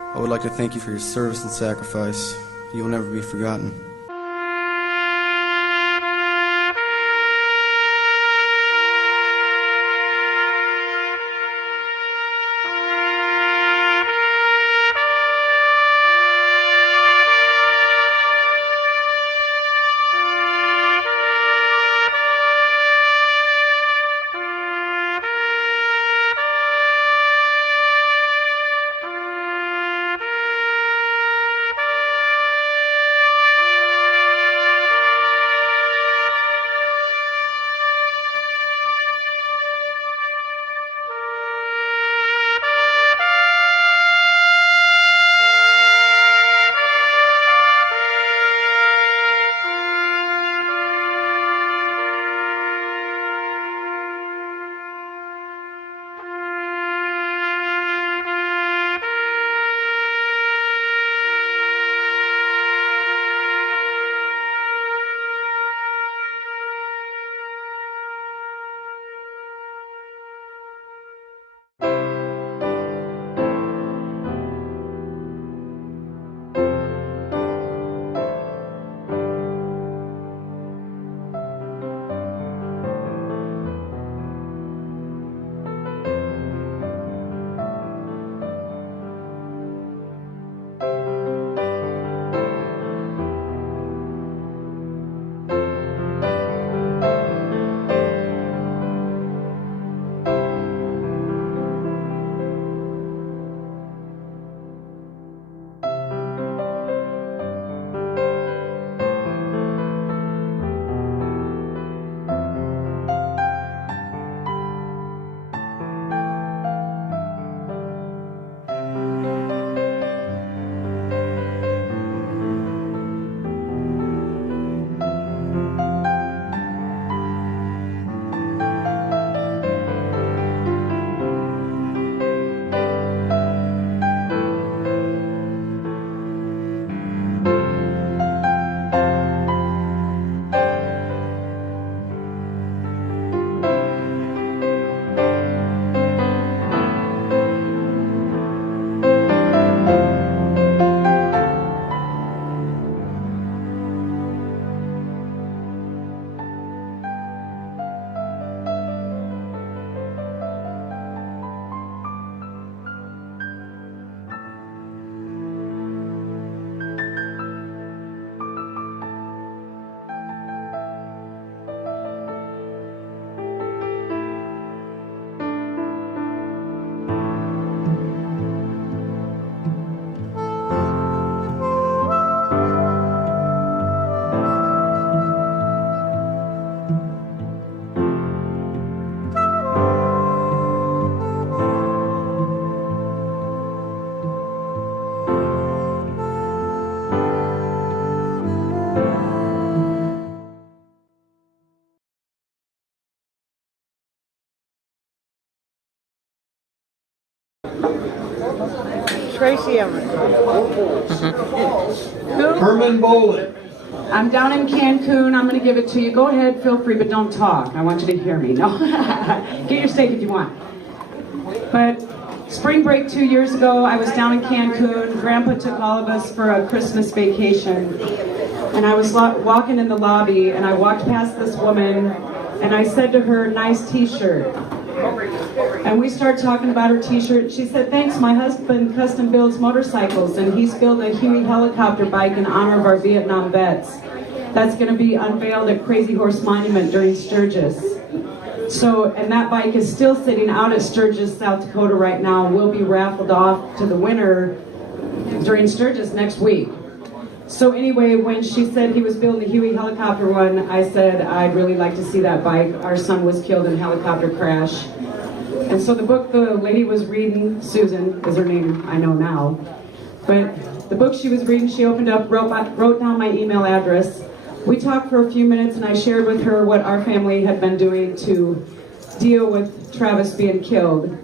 I would like to thank you for your service and sacrifice. You will never be forgotten. Tracy Everett. Herman Bolin. I'm down in Cancun. I'm going to give it to you. Go ahead, feel free, but don't talk. I want you to hear me. No, get your steak if you want. But spring break 2 years ago, I was down in Cancun. Grandpa took all of us for a Christmas vacation. And I was walking in the lobby, and I walked past this woman, and I said to her, "Nice t-shirt." And we started talking about her t-shirt. She said, "Thanks, my husband custom builds motorcycles, and he's built a Huey helicopter bike in honor of our Vietnam vets. That's going to be unveiled at Crazy Horse Monument during Sturgis." So, and that bike is still sitting out at Sturgis, South Dakota right now. Will be raffled off to the winner during Sturgis next week. So anyway, when she said he was building a Huey helicopter one, I said, "I'd really like to see that bike. Our son was killed in a helicopter crash." And so the book the lady was reading, Susan is her name, I know now, but the book she was reading, she opened up, wrote down my email address. We talked for a few minutes, and I shared with her what our family had been doing to deal with Travis being killed.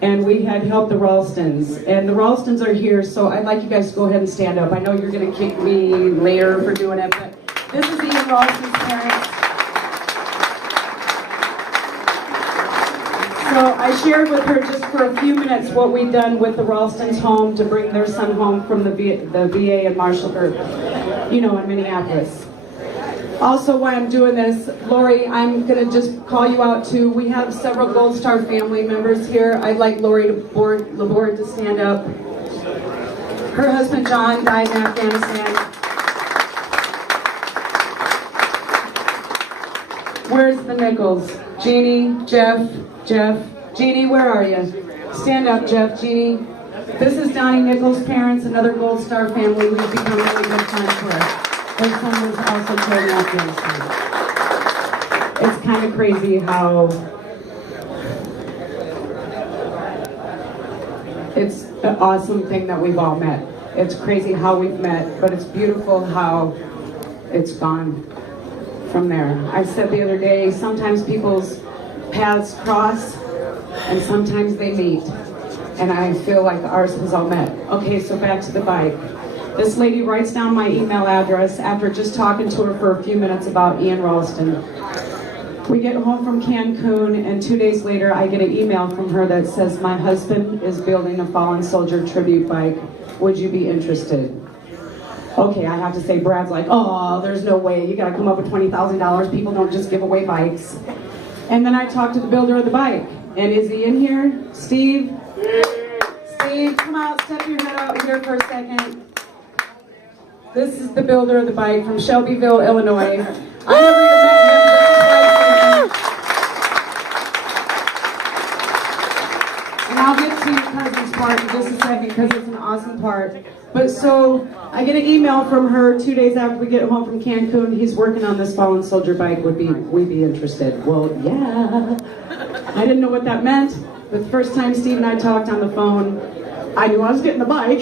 And we had helped the Ralstons, and the Ralstons are here, so I'd like you guys to go ahead and stand up. I know you're going to kick me later for doing it, but this is Ian Ralston's parents. So I shared with her just for a few minutes what we'd done with the Ralstons' home to bring their son home from the VA in Marshall, or, in Minneapolis. Also, why I'm doing this, Lori, I'm going to just call you out too. We have several Gold Star family members here. I'd like Lori Laborde to stand up. Her husband, John, died in Afghanistan. Where's the Nichols? Jeannie, Jeff, Jeannie, where are you? Stand up, Jeff, Jeannie. This is Donnie Nichols' parents, another Gold Star family who's become really good friends for us. Their son was also killed in Afghanistan. It's kind of crazy how it's an awesome thing that we've all met. It's crazy how we've met, but it's beautiful how it's gone from there. I said the other day, sometimes people's paths cross and sometimes they meet. And I feel like ours has all met. Okay, so back to the bike. This lady writes down my email address after just talking to her for a few minutes about Ian Ralston. We get home from Cancun, and 2 days later I get an email from her that says, my husband is building a fallen soldier tribute bike. Would you be interested? Okay, I have to say, Brad's like, oh, there's no way. You gotta come up with $20,000. People don't just give away bikes. And then I talked to the builder of the bike. And is he in here? Steve? Steve, come out, step your head out here for a second. This is the builder of the bike from Shelbyville, Illinois. I never even met him. And I'll get to your cousin's part in just a second because it's an awesome part. But so, I get an email from her 2 days after we get home from Cancun. He's working on this fallen soldier bike. Would we be interested? Well, yeah. I didn't know what that meant. But the first time Steve and I talked on the phone, I knew I was getting the bike.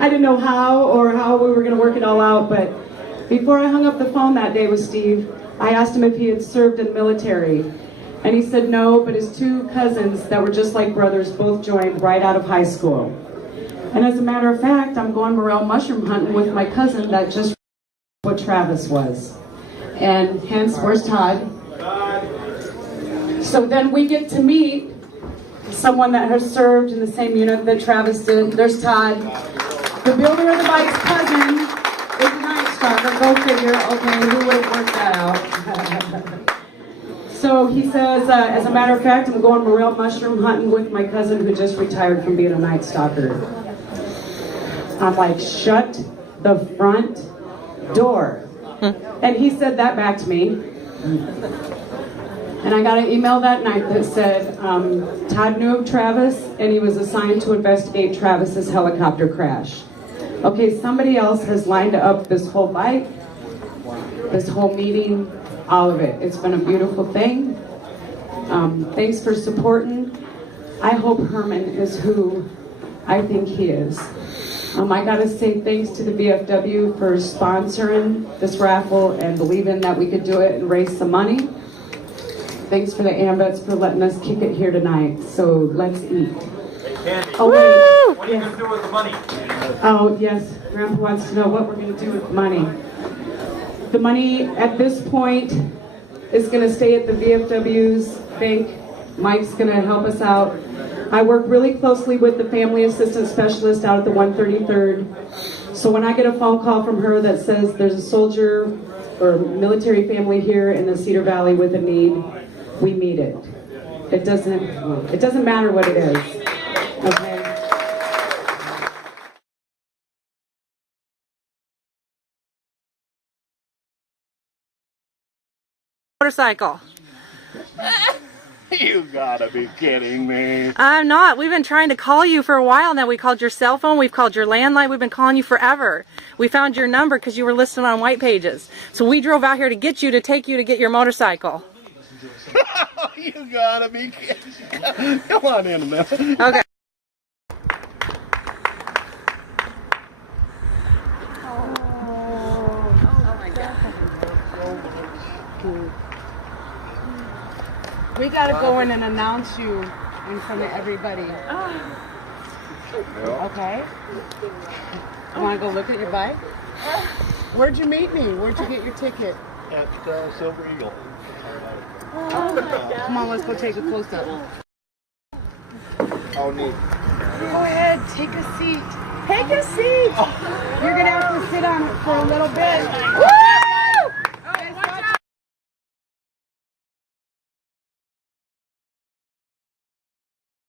I didn't know how we were going to work it all out, but before I hung up the phone that day with Steve, I asked him if he had served in the military. And he said no, but his two cousins that were just like brothers both joined right out of high school. And as a matter of fact, I'm going morel mushroom hunting with my cousin that just what Travis was. And hence, where's Todd? So then we get to meet someone that has served in the same unit that Travis did. There's Todd. The builder of the bike's cousin is a Night Stalker. Go figure. Okay, who would have worked that out? So he says, as a matter of fact, I'm going morel mushroom hunting with my cousin who just retired from being a Night Stalker. I'm like, shut the front door. And he said that back to me. And I got an email that night that said, Todd knew of Travis and he was assigned to investigate Travis's helicopter crash. Okay, somebody else has lined up this whole bike, this whole meeting, all of it. It's been a beautiful thing. Thanks for supporting. I hope Herman is who I think he is. I gotta say thanks to the VFW for sponsoring this raffle and believing that we could do it and raise some money. Thanks for the AMVETS for letting us kick it here tonight. So let's eat. Hey, Candy. Oh, wait. What are you going to do with the money? Oh, yes. Grandpa wants to know what we're going to do with the money. The money at this point is going to stay at the VFW's bank. Mike's going to help us out. I work really closely with the family assistant specialist out at the 133rd. So when I get a phone call from her that says there's a soldier or military family here in the Cedar Valley with a need, we meet it. It doesn't matter what it is. Okay? Motorcycle. You gotta be kidding me. I'm not. We've been trying to call you for a while now. We called your cell phone. We've called your landline. We've been calling you forever. We found your number because you were listed on White Pages. So we drove out here to get you, to take you to get your motorcycle. You gotta be kidding. Come on in a minute. Okay. We gotta go in and announce you in front of everybody. Okay? You wanna go look at your bike? Where'd you meet me? Where'd you get your ticket? At Silver Eagle. Come on, let's go take a close up. Oh, neat. Go ahead, take a seat. Take a seat. You're gonna have to sit on it for a little bit. Woo!